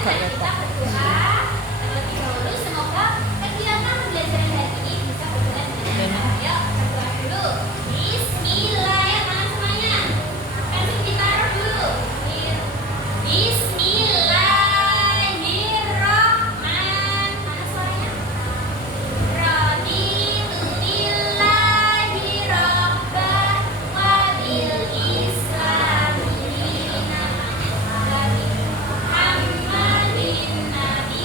agak kita repot. berdoa terlebih dahulu. Semoga kegiatan belajar hari ini bisa berjalan dengan lancar. Yuk, berdoa dulu. Bismillahirrahmanirrahim. Semuanya, kasih ditaruh dulu. Bismillahirrahman. Mana suaranya? Raditu billahi rabban wa bil islami dinan wa bi Muhammadin nabiyyan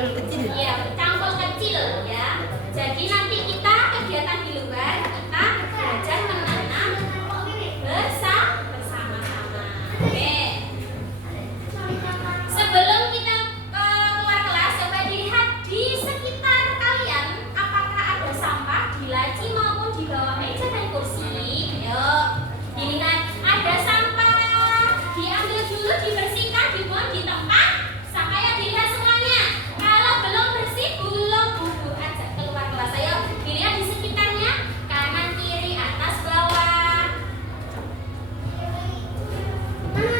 Cangkul kecil. Iya, cangkul kecil ya. Jadi nanti kita kegiatan di luar kita belajar menanam bersama-sama. Oke. Sebelum kita keluar kelas, coba dilihat di sekitar kalian apakah ada sampah di laci maupun di bawah meja dan kursi. Yuk, dilihat ada sampah, diambil dulu, dibersihkan, dibuang di tempat. Sampai dilihat semuanya. Kalau belum bersih, belum duduk aja keluar kelas. Ayo dilihat di sekitarnya, kanan kiri atas bawah.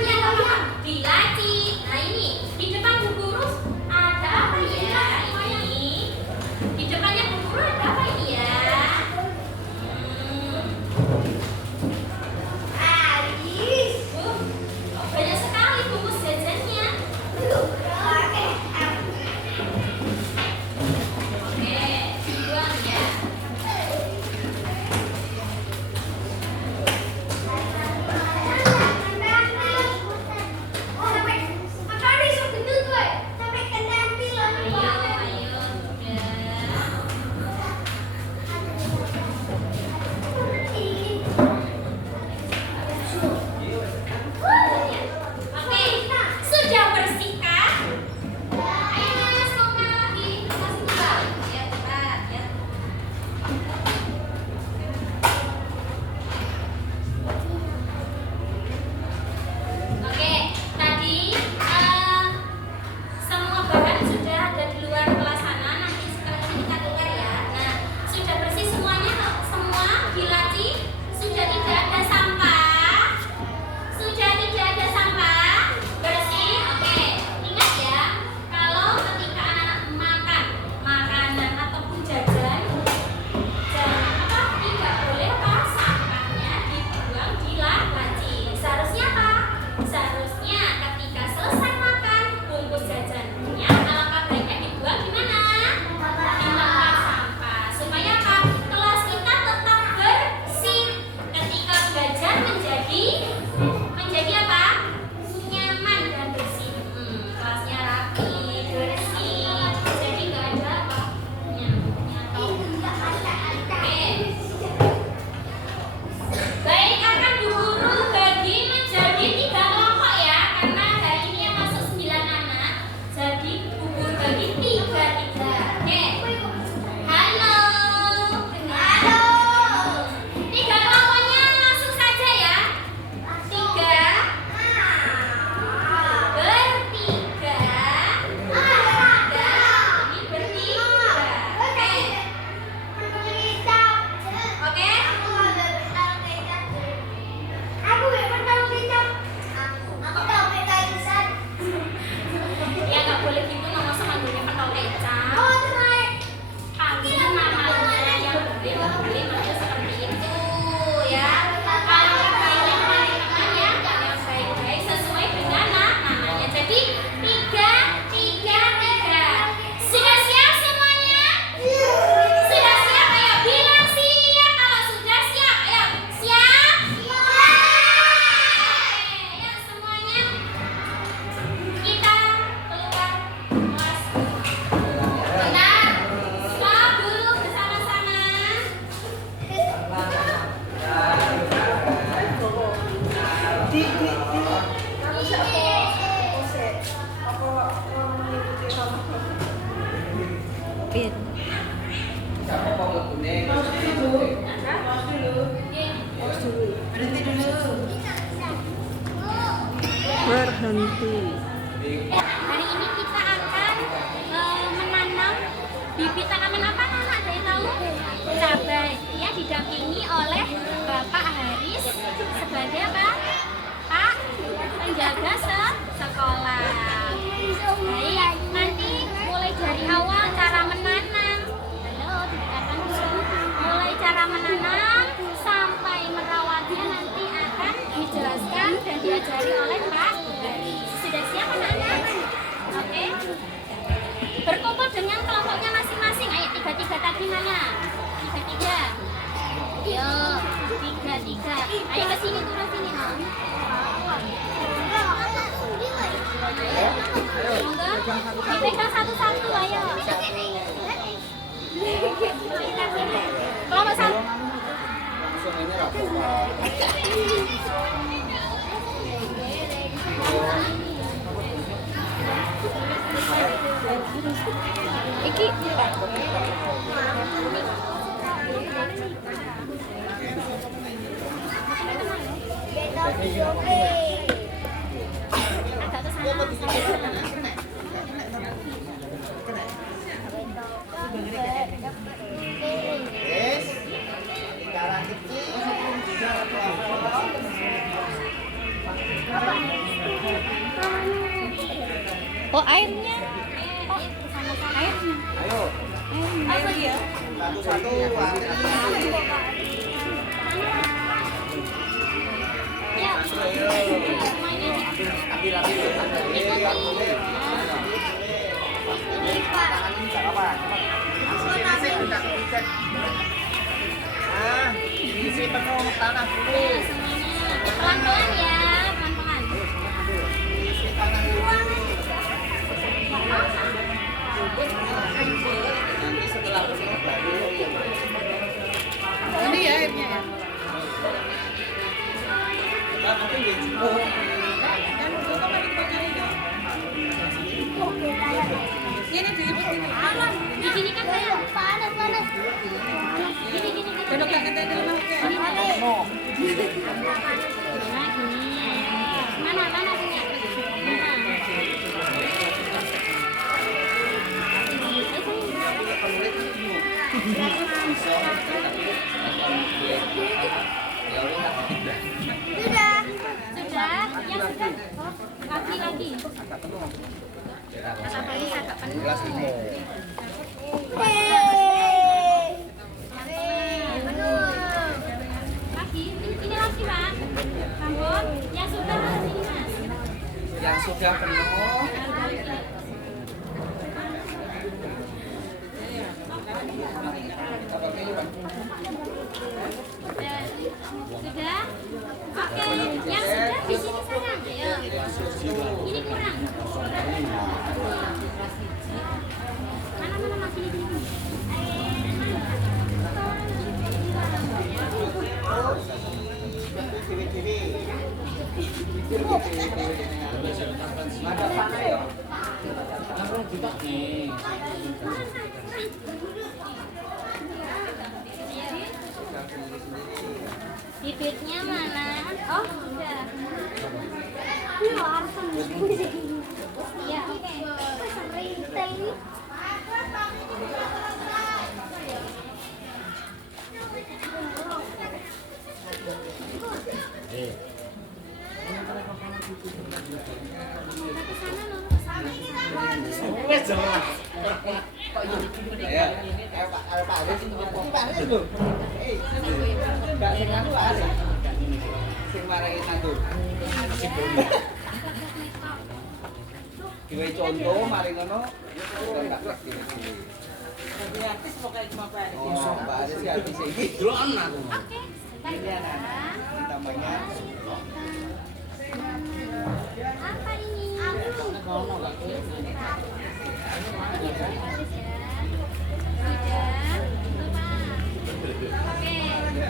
Yang apa? Di laci. Nah ini di depan Bu Guru ada apa ya? Ini di depannya Bu Guru ada apa ini ya? Banyak sekali bungkus jajannya. Oke, buang ya. Ayo, oke, sudah bersihkan? Ayo Mas, mau kemana lagi? Masih dua. Ya, cepat ya. Oke, tadi semua bahan sudah ada di luar kelas sana. Nanti setelah ini kita keluar ya. Nah, sudah bersih semuanya? Semua di laci? Sudah tidak ada sampah? Sudah tidak ada sampah? Bersih? Oke. Ingat ya, kalau ketika anak-anak makan makanan ataupun jajan, jangan tidak boleh sampahnya dibuang di laci. Seharusnya apa? Seharusnya ketika selesai makan bungkus jajannya, alangkah baiknya dibuang di mana? Di tempat sampah. Supaya apa? Kelas kita tetap bersih. Ketika belajar menjadi apa? Nyaman dan bersih. Kelasnya rapi, bersih. Jadi nggak ada apa? Nyantol. Oke. Baik, akan Bu Guru bagi menjadi 3 kelompok ya, karena hari ini yang masuk 9 anak. Jadi Bu Guru bagi 3. Oke. Halo. Halo. 3 kelompoknya langsung saja ya. 3 bertiga. Ini bertiga. Oke. Ya nggak boleh gitu, mama sama manggilnya pentol kecap. Panggil namanya yang boleh manggil seperti itu ya. Kalau yang baiknya teman-teman ya, yang baik-baik sesuai dengan namanya. Jadi 3. Sudah siap semuanya? Sudah siap? Ayo bilang siap. Kalau sudah siap, ayo siap. Ya semuanya. Kita keluar kelas. Bentar. Stop dulu bersama-sama. Berhenti dulu. Berhenti. Hari ini kita akan menanam bibit tanaman apa, anak ada yang tahu? Cabai. Ya, didampingi oleh Bapak Haris sebagai apa? Pak penjaga sekolah. Baik, nanti mulai dari awal cara menanam. Halo, dikatakan dulu. Mulai cara menanam sampai merawatnya nanti akan dijelaskan dan diajari oleh Pak Haris. Sudah siap anak-anak? Oke. Berkumpul dengan kelompoknya masing-masing. Ayo 3 tadi mana? 3. Ayo 3. Ayo ke sini, turun sini no. Monggo. Dipegang satu-satu ayo. ini apa? Iki agak kesana. Yes. Sekarang kecil. Oh, airnya. Oh, airnya. Ayo. Apa ya? Satu-satu. Ya. Nah, isi penuh tanah dulu. Pelan-pelan ya, pelan-pelan. Isi tanah dulu. Nanti setelah penuh baru. Ini ya airnya ya. Nah, nanti dia cukup. Kan udah kok balik ke sini ya. Ini diliput gini. Di sini kan saya panas. Gini. Belok ke kantin dulu Mas. No. Nah, gini. Mana punya? Sudah. Yang sudah. Lagi. Apa ini agak penuh? Gelas ini. Lagi, ini lagi Pak. Ambon, yang sudah sini Mas. Yang sudah penuh. Sudah? Oke, yang sudah di sini sayang. Ayo. Ini kurang. Mana masih di sini. Ada sana ya? Bibitnya mana? Oh, udah. Ya. Wes jelas. Ya, Pak Ades ini Pak Ades lho. Enggak sing anu Pak Ades. Sing marahin nandur. Diwe contoh mari ngono enggak praktis. Jadi artis pokoknya cuma Pak Ades. Oh, Pak Ades ya bisa iki deloken aku. Oke, Ini anak namanya apa ini? Oke,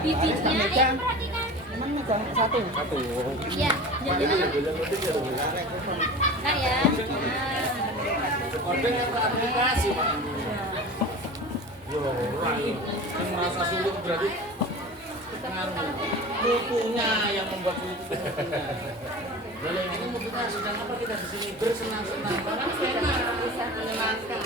bibitnya yang perhatikan. Emang megang satu. Ya, jadi Bentar ya. Kode yang aplikasi Pak. Yo, orang yang merasa sulit berarti mutunya yang membuat sulit. Boleh ini mutunya sedang apa kita di sini bersenang-senang, karena enak, bisa menyenangkan.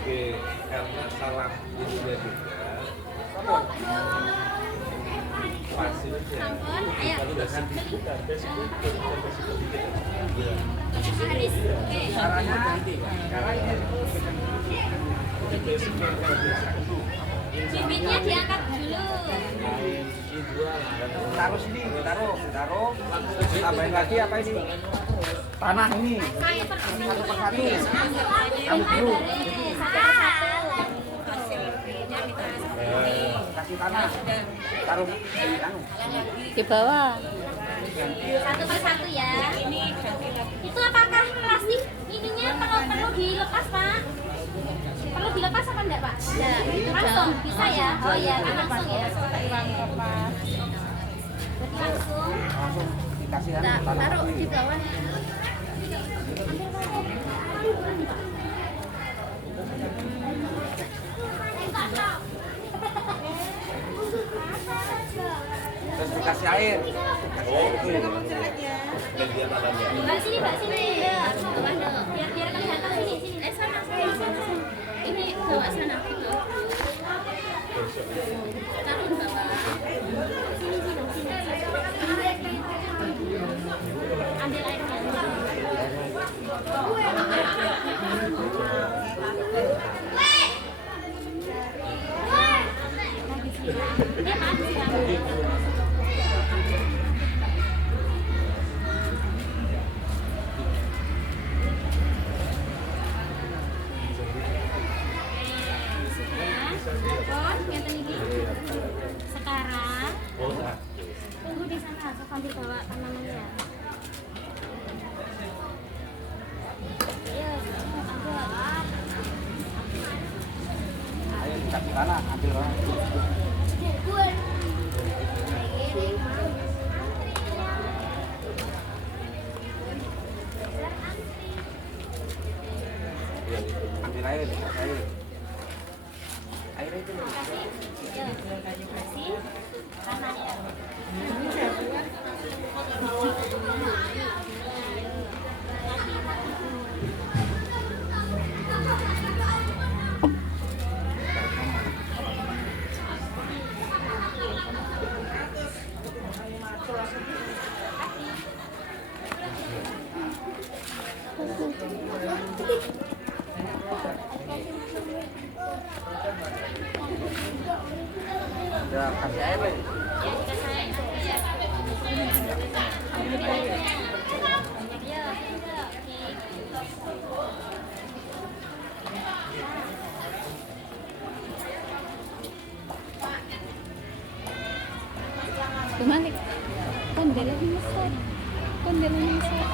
Oke, karena salah ini juga fasilnya Sampun, ayo. besi Haris, oke. caranya Bibitnya diangkat dulu. taruh sini, taruh. Tambahin lagi apa ini? Tanah ini. Saya persatu. Satu persatu. Kamu dulu. Kasih tanah. Taruh Di bawah. Satu persatu ya. Itu apakah plastik sih ininya perlu dilepas Pak? Perlu dilepas apa enggak Pak? Enggak. Langsung bisa ya? Oh iya kan langsung ya. Berarti langsung. Langsung dikasih Taruh di bawah. Terus dikasih air. Kamu jelek ya. Mbak sini ya. Bawah dong. Biar kelihatan sini. Sana. Ini bawa sana gitu. Taruh di bawah. Sini. Ambil airnya. Sekarang tunggu di sana sambil bawa tanamannya. Ayo dikasih tanah, ambil orang. Ambil air, air. Air itu. Kasih tanahnya. Ya, kasih air lagi. Bumalik. Kondelan besar. Kondelan besar.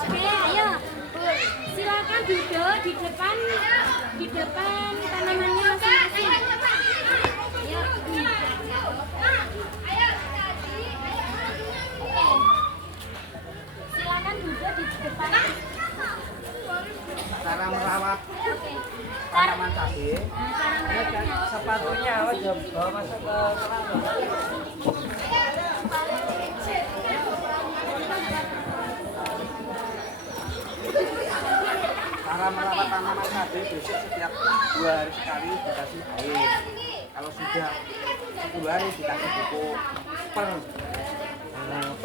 Oke, ayo. Silakan duduk di depan tanamannya masing-masing. Silakan duduk di depan. Cara merawat Oke. tanaman cabai. Cara merawatnya. Sepatunya aja bawa masuk ke keranjang. Cara merawat tanaman cabai besok setiap 2 hari sekali dikasih air. Kalau sudah 10 hari dikasih pupuk per 1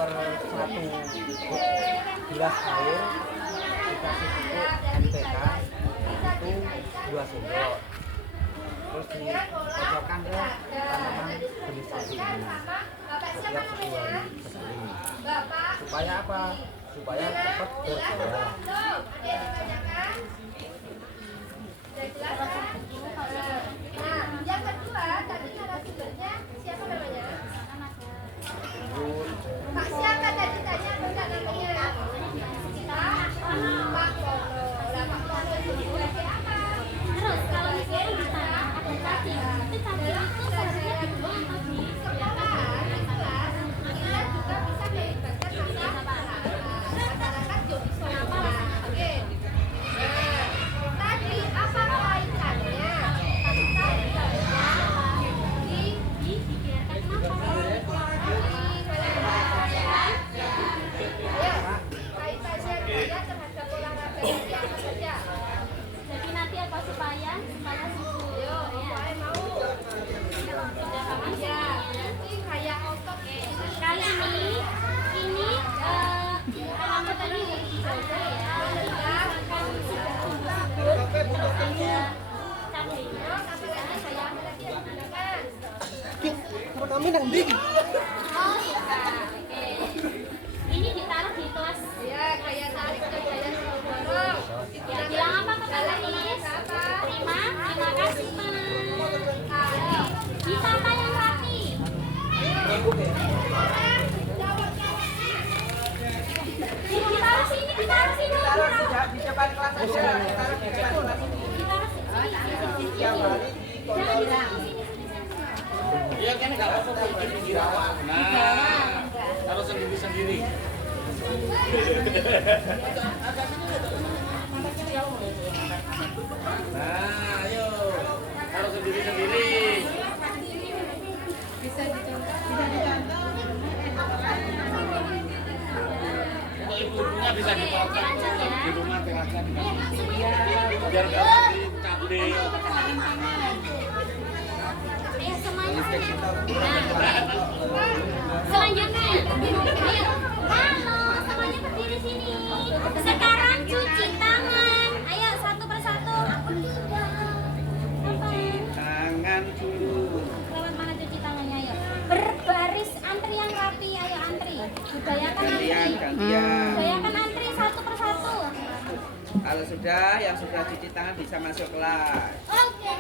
gelas air dikasih pupuk NPK itu 2 sendok. Terus dicocokkan ke tanaman jenis cabai ini setiap 10 hari sekali. Supaya apa? Supaya cepat berbuah. Yang kedua, tadi narasumbernya siapa namanya? Pak siapa tadi tanya namanya? Pak Pono. Lah Pak Pono itu sebagai apa? Terus kalau misalnya di sana ada cacing, itu cacing itu seharusnya dibuang atau di Kita juga bisa melibatkan masyarakat juga bisa. Oke. Tadi apa kaitannya? dibiarkan kenapa? Kaitannya dia terhadap olahraga tadi apa saja? Jadi nanti apa supaya subur Yo, ya. saya mau. Sudah paham Ya, semuanya? nanti kayak otot Kali ini apa tadi udah dijaga ya. Misalkan sudah subur, ada cabenya, cabenya saya Kami nanti oh iya, oke. Ini ditaruh di kelas. ya kayak tarik dan kayak dorong. Ya, bilang apa ke Pak Laris? Terima kasih Pak. Ditata yang rapi. Ditaruh sini. taruh di depan kelas aja. Taruh di depan kelas. Ditaruh sini. Jangan di sini. Iya kan nggak apa-apa di pinggir awak. Nah, harus sendiri-sendiri. Nah, ayo harus sendiri-sendiri. Untuk ibu-ibunya bisa dipotong di rumah silakan. Biar nggak lagi cabai. Ayo semuanya sini. Selanjutnya, ayo. Halo, semuanya berdiri sini. Sekarang cuci tangan. Ayo satu persatu. Apa? Tangan dulu. Lewat mana cuci tangannya ayo. Berbaris antrian rapi, ayo antri. Budayakan antri. Gantian. Budayakan antri satu persatu. Kalau sudah, yang sudah cuci tangan bisa masuk kelas. Oke.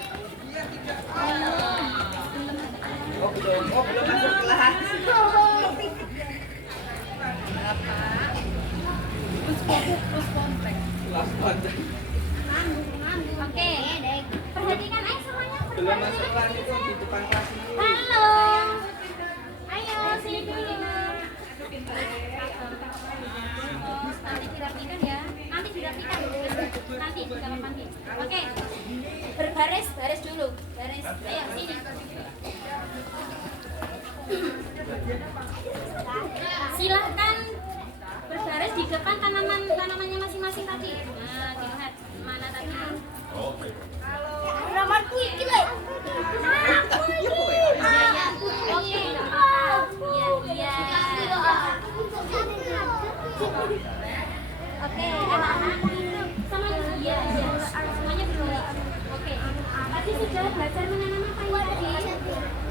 Oh belum masuk kelas. Kelas kontak. Oke. Perhatikan ayo semuanya. Belum masuk kelas itu di depan kelas ini. Halo. Ayo sini dulu. Nanti dirapikan ya. Nanti dirapikan. Nanti di kamar mandi. Oke. Berbaris, baris dulu. Baris. Ayo sini. Silahkan berbaris di depan tanamannya masing-masing tadi. Nah, dilihat mana tadi. Nomorku iki lho. Aku iki. Iya. Oke, enggak apa-apa. Iya. Oke, anak-anak. Semuanya iya. Semuanya berdiri. Oke. Tadi sudah belajar menanam apa ini tadi?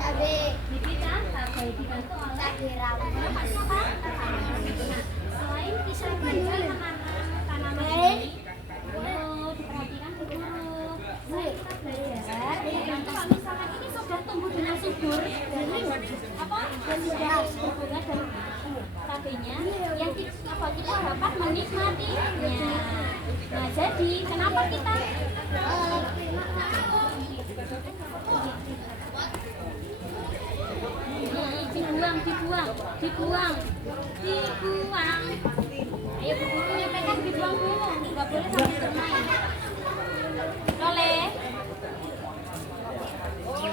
Cabai. Bibit kan? Cabai dibantu oleh Cabai rawit. apa? Nah, selain bisa belajar menanam tanaman ini, diperhatikan di guru. Selain kita belajar, nanti kalau misalkan ini sudah tumbuh dengan subur dan apa? Dan sudah berbunga dan cabenya, yang kita dapat menikmatinya. Nah, jadi kenapa kita dibuang. Ayo Bu Guru nyampaikan dibuang dulu, nggak boleh sampai bermain. Boleh.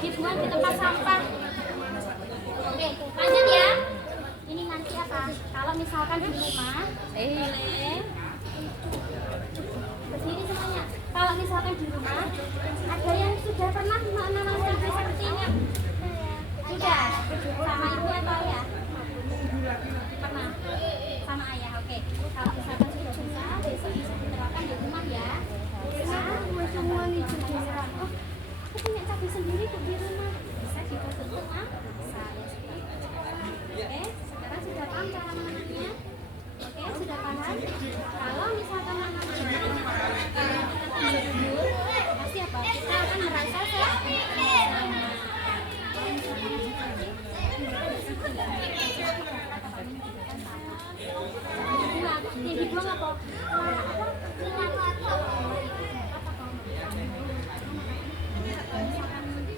Dibuang di tempat sampah. Oke, lanjut ya. Ini nanti apa? Kalau misalkan di rumah, boleh. Berdiri semuanya. Kalau misalkan di rumah, ada yang sudah pernah menanam tempe seperti ini? Sudah. Sama ibu atau ayah? Pernah. Sama ayah. Oke. Kalau misalkan sudah bisa, besok bisa diterapkan di rumah ya. Semua nih juga. Oh, aku punya cabai sendiri tuh di rumah. Bisa kita bentuk bisa ya seperti itu. Oke. Sekarang sudah paham cara menanamnya? Oke, sudah paham? Kalau misalkan menanamnya pasti apa? Kita akan merasa yang dibuang apa?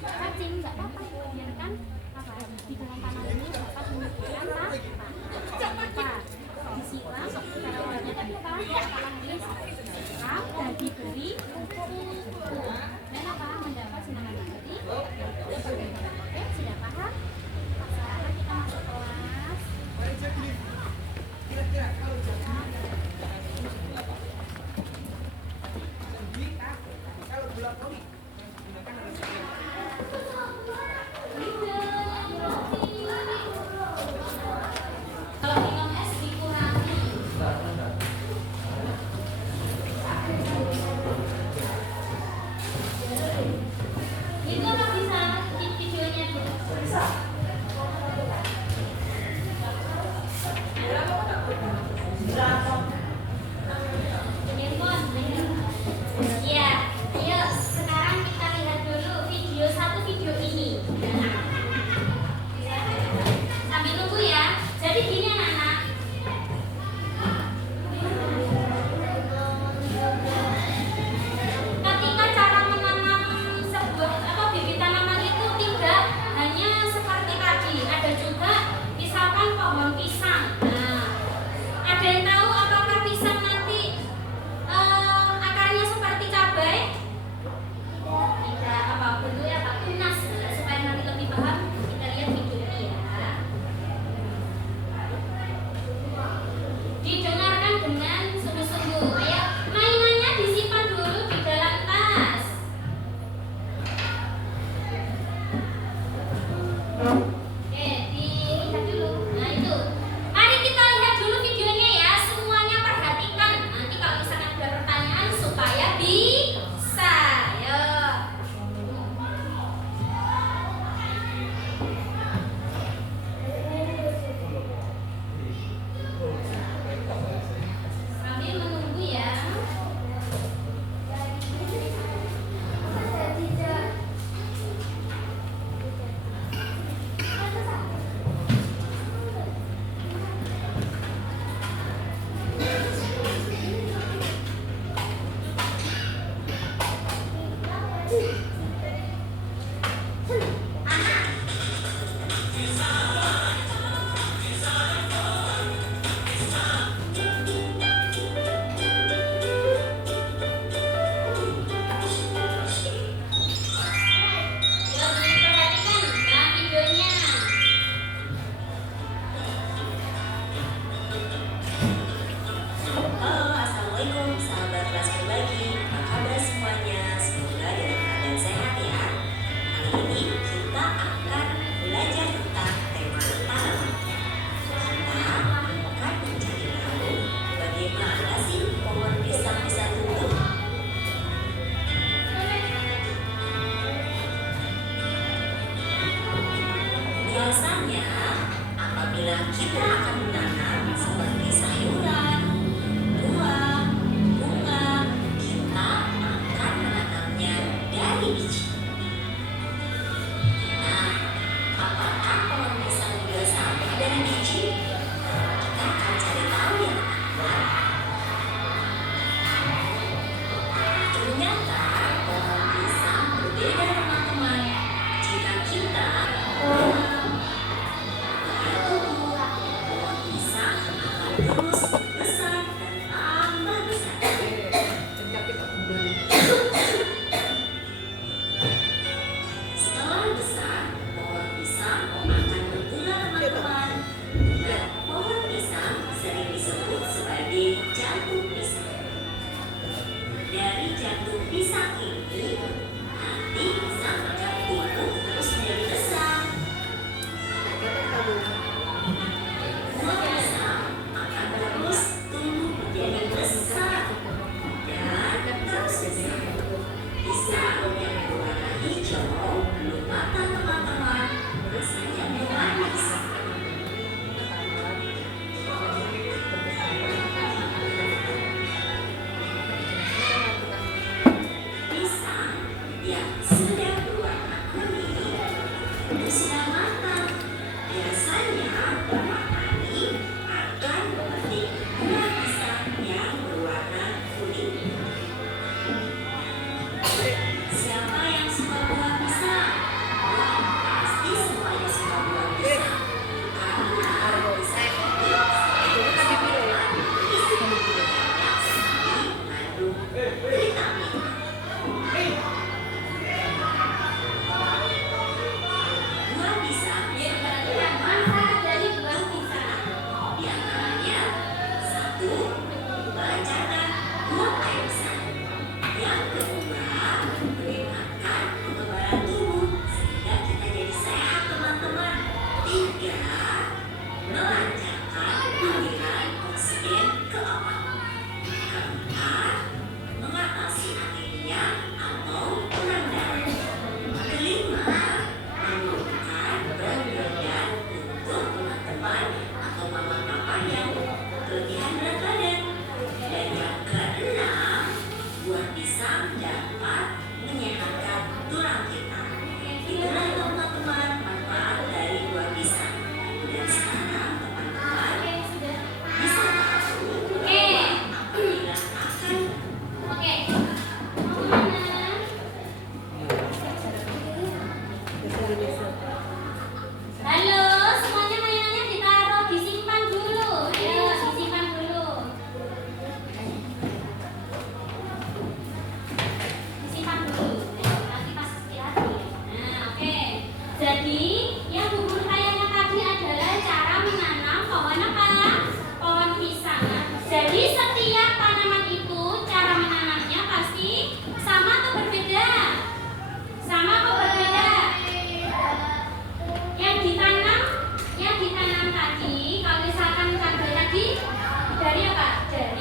Cacing nggak apa-apa, biarkan apa di dalam tanah ini dapat menunjukkan apa disiram cara obatnya tapi apa tanah ini disiram dan diberi pupuk dan apa mendapat sinar matahari. Oke, sudah paham? Sekarang kita masuk kelas. Kalau minum es dikurangi. Itu apa bisa videonya dulu?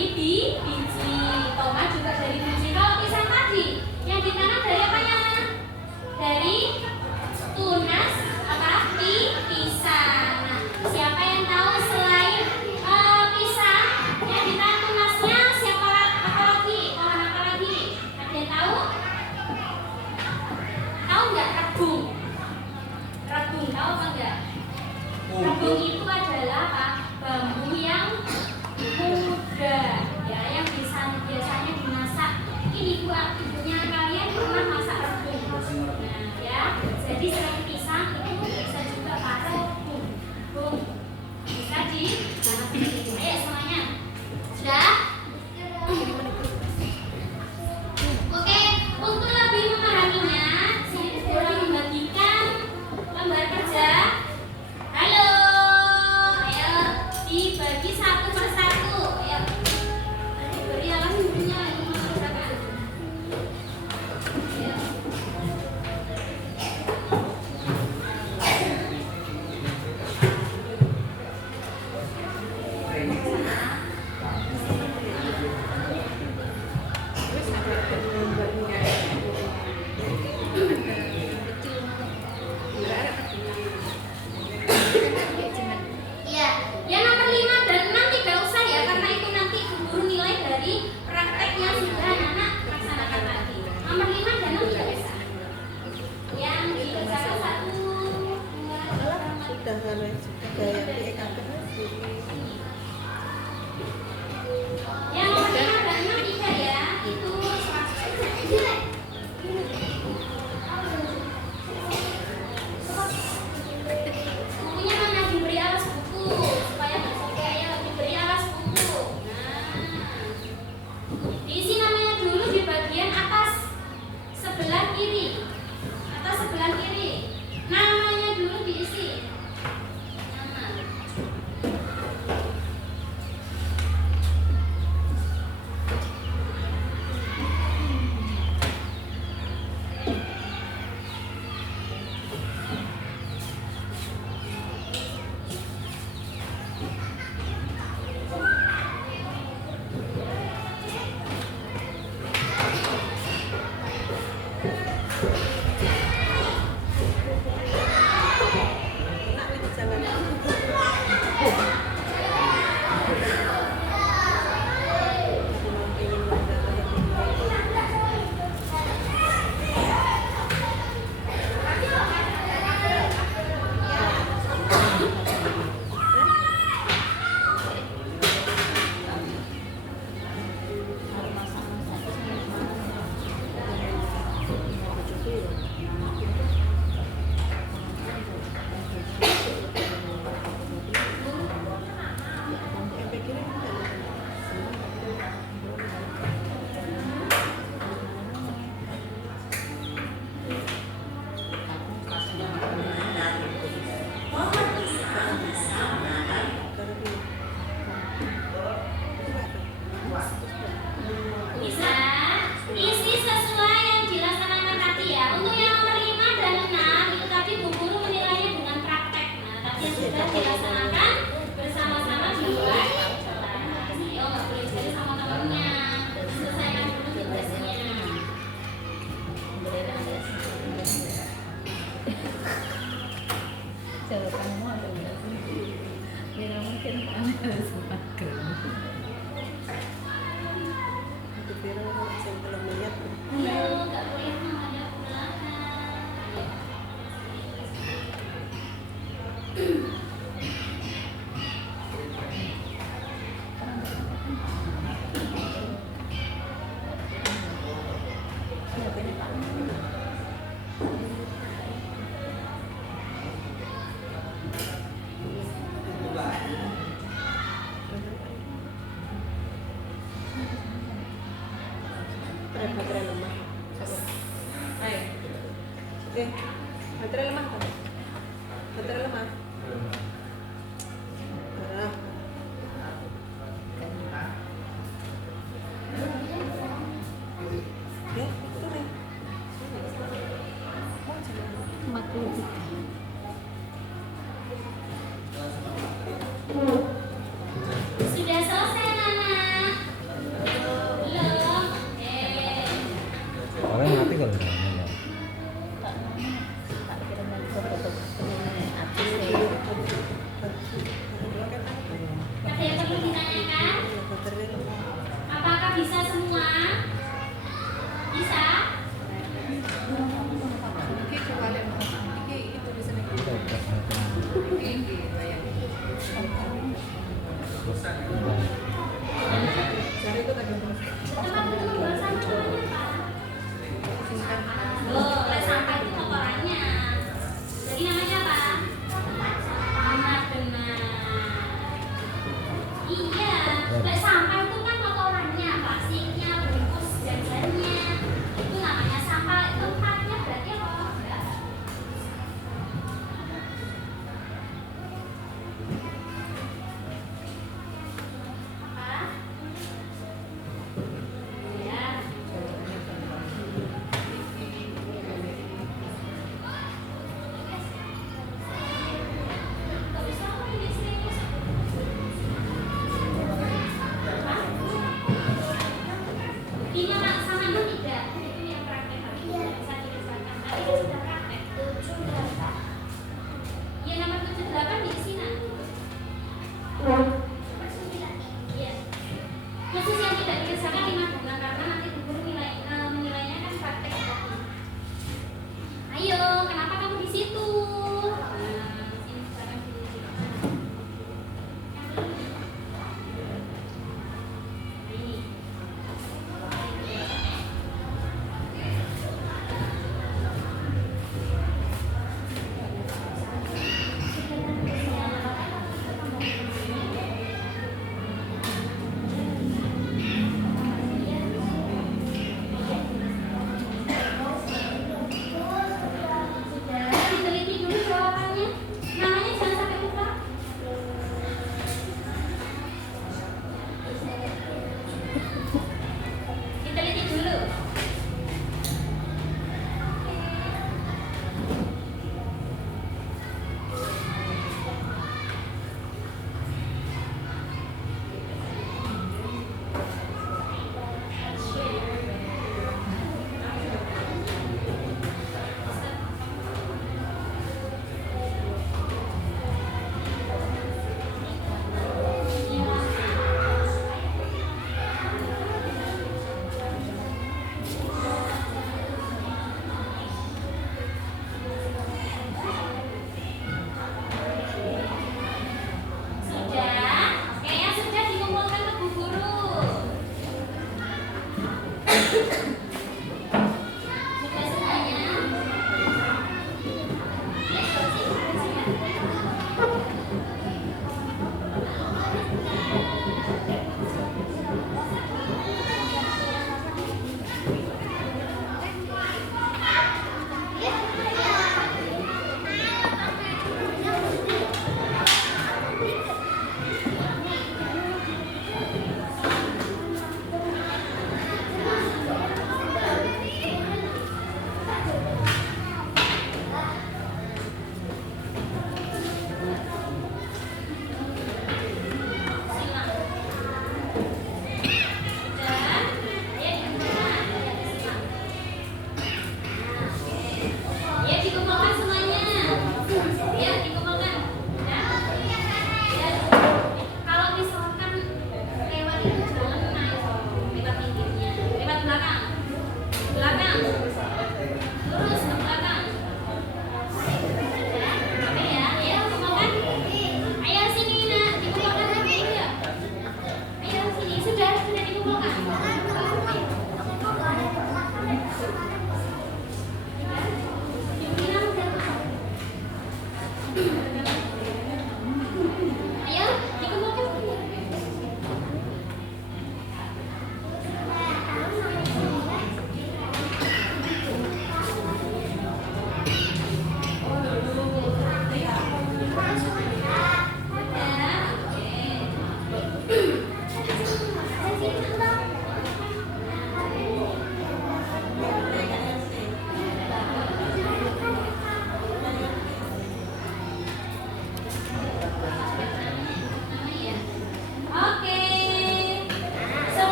dari biji, tomat juga dari biji. Kalau pisang tadi yang ditanam dari apanya? Dari tunas apa? Pisang. Nah, siapa yang tahu selain pisang yang ditanam tunasnya siapa apa lagi? Pohon apa lagi? Ada yang tahu? Tahu nggak rebung? Rebung tahu apa enggak? Rebung itu adalah apa? Bambu yang muda, ya, yang biasanya dimasak. Ini ibunya kalian pernah masak rebung. Nah, ya, jadi selain pisang itu bisa juga pakai rebung. Bisa dimasak gitu. Ayo semuanya, sudah? Oke, untuk lebih memahaminya, sini kurang membagikan lembar kerja. Halo, ayo dibagi satu persatu. Ayo, beri alas bunyinya lagi mengerjakan. Ayo. Iya, yang nomor 5 dan 6 tidak usah ya, karena itu nanti guru nilai dari praktek yang sudah anak laksanakan tadi. Nomor 5 dan 6 tidak usah. Yang dikerjakan 1, 2, 3, 4. Yang nomor 5 dan 6 tidak ya, itu 100%. Bukunya mana? Diberi alas buku supaya nggak sobek ya, diberi alas buku. Nah, diisi namanya dulu di bagian atas sebelah kiri, atas sebelah kiri. Namanya dulu diisi. Nama. Bisa isi sesuai yang dilaksanakan tadi ya. Untuk yang nomor 5 dan 6 itu tadi Bu Guru menilainya dengan praktek. Nah, tadi yang sudah dilaksanakan bersama-sama di luar kelas. Ayo nggak boleh jadi sama temannya. Selesaikan dulu tugasnya. Jawabanmu ada nggak sih? Ya mungkin kamu harus makan. Ayo nggak boleh menghadap belakang. Baterai lemah. Ayo. Baterai lemah kan? Baterai lemah. Nah. Itu nih. 43. Sudah selesai, Nana.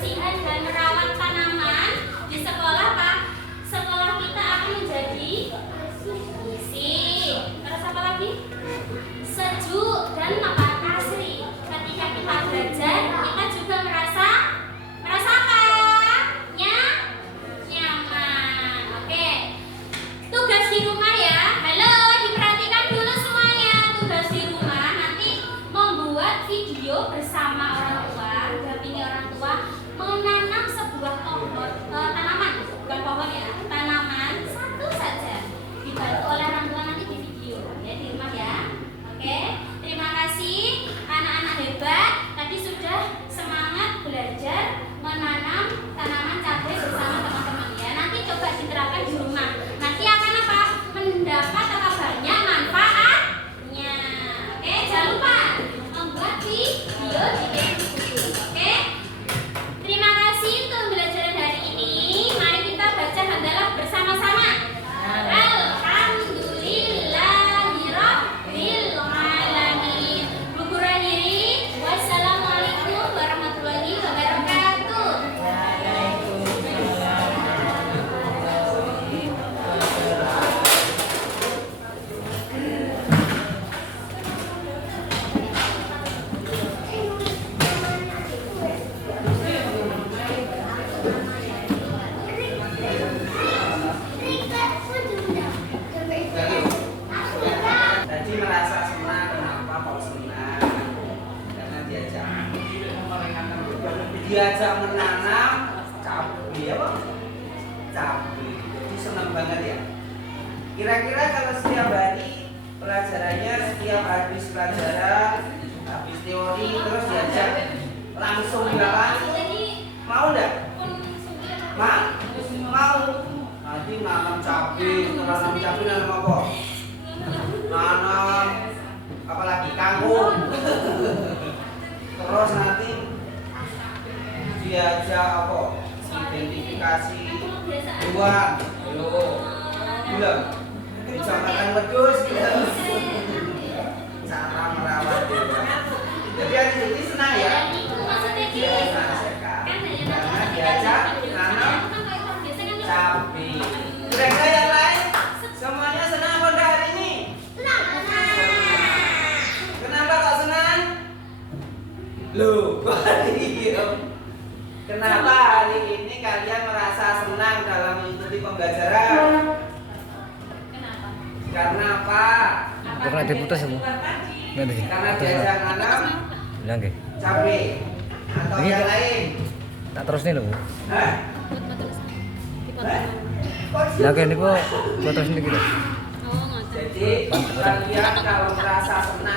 kebersihan dan merawat tanaman di sekolah, Pak. Sekolah kita akan menjadi bersih. Terus apa lagi? Sejuk dan apa? Asri. Ketika kita belajar, kita juga merasa apa? Nyaman. Oke. Tugas di rumah ya. Halo, diperhatikan dulu semuanya. Tugas di rumah nanti membuat video bersama orang tua, dampingi orang tua menanam sebuah tanaman, bukan pohon ya, tanaman satu saja. Dibantu oleh orang tua nanti di video ya di rumah ya. Oke, terima kasih anak-anak hebat. Tadi sudah semangat belajar menanam tanaman cabai bersama teman-teman ya. Nanti coba diterapkan di rumah. Nanti akan apa? Mendapat apa banyak manfaatnya. Oke, jangan lupa membuat video di Facebook. Oke. Terima kasih untuk pembelajaran hari ini. Mari kita baca hamdalah bersama-sama. Alhamdulillahirabbil alamin. Bu Guru akhiri. Wassalamualaikum warahmatullahi wabarakatuh. Tadi merasa senang, kenapa kok senang? Karena diajak menanam cabai, apa? Cabai. Jadi senang banget ya. Kira-kira kalau setiap hari pelajarannya, setiap habis pelajaran, habis teori, terus diajak langsung di lapangan, mau enggak? Mau. Nanti nanam cabai, nanam apa? Nanam apalagi kangkung. Terus nanti diajak apa? Identifikasi hewan. Belum. Bisa makan wedhus belum. Cara merawat hewan. Jadi hari ini senang ya. Senang sekali. Karena diajak nanam cabai. Kira-kira yang lain semuanya senang apa enggak hari ini? Senang. Kenapa kok senang? Loh, kenapa hari ini kalian merasa senang dalam mengikuti pembelajaran? Karena apa? Karena diputus semua. Karena diajak nanam Bilang nggih. cabai atau Ini yang Kak. lain? Tak terus nih lho, Bu. Hah? Lah kene niku terus niki lho. Jadi kalian kalau merasa senang